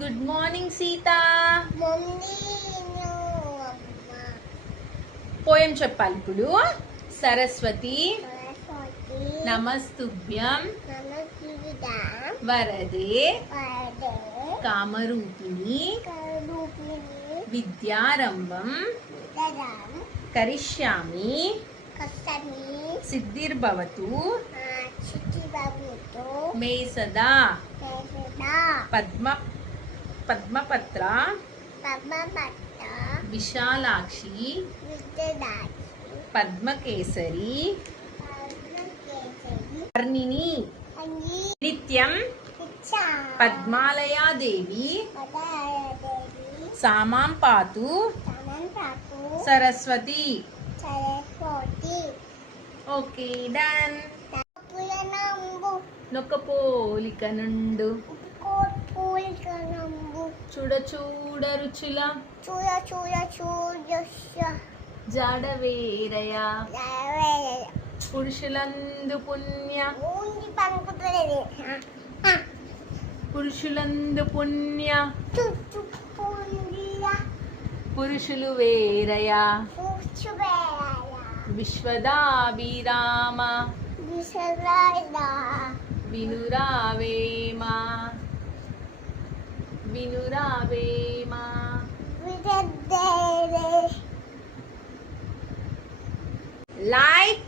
Good morning Sita. Poem చెప్పాలి ఇప్పుడు. సరస్వతి నమస్తుభ్యం వరదే కామరూపిణి విద్యారంభం కరిష్యామి సిద్ధిర్భవతు మే సదా పద్మపత్ర విశాలాక్షి పద్మకేసరి వర్ణిని నిత్యం పద్మాలయాదేవి సామాం పాతు సరస్వతి. Okay, done. నొక్క పోలిక నుండు చూడ చూడ రుచుల జాడవేరయ పురుషులందు పుణ్య పురుషులు వేరయ విశ్వదాభిరామ వినురావేమ లైక్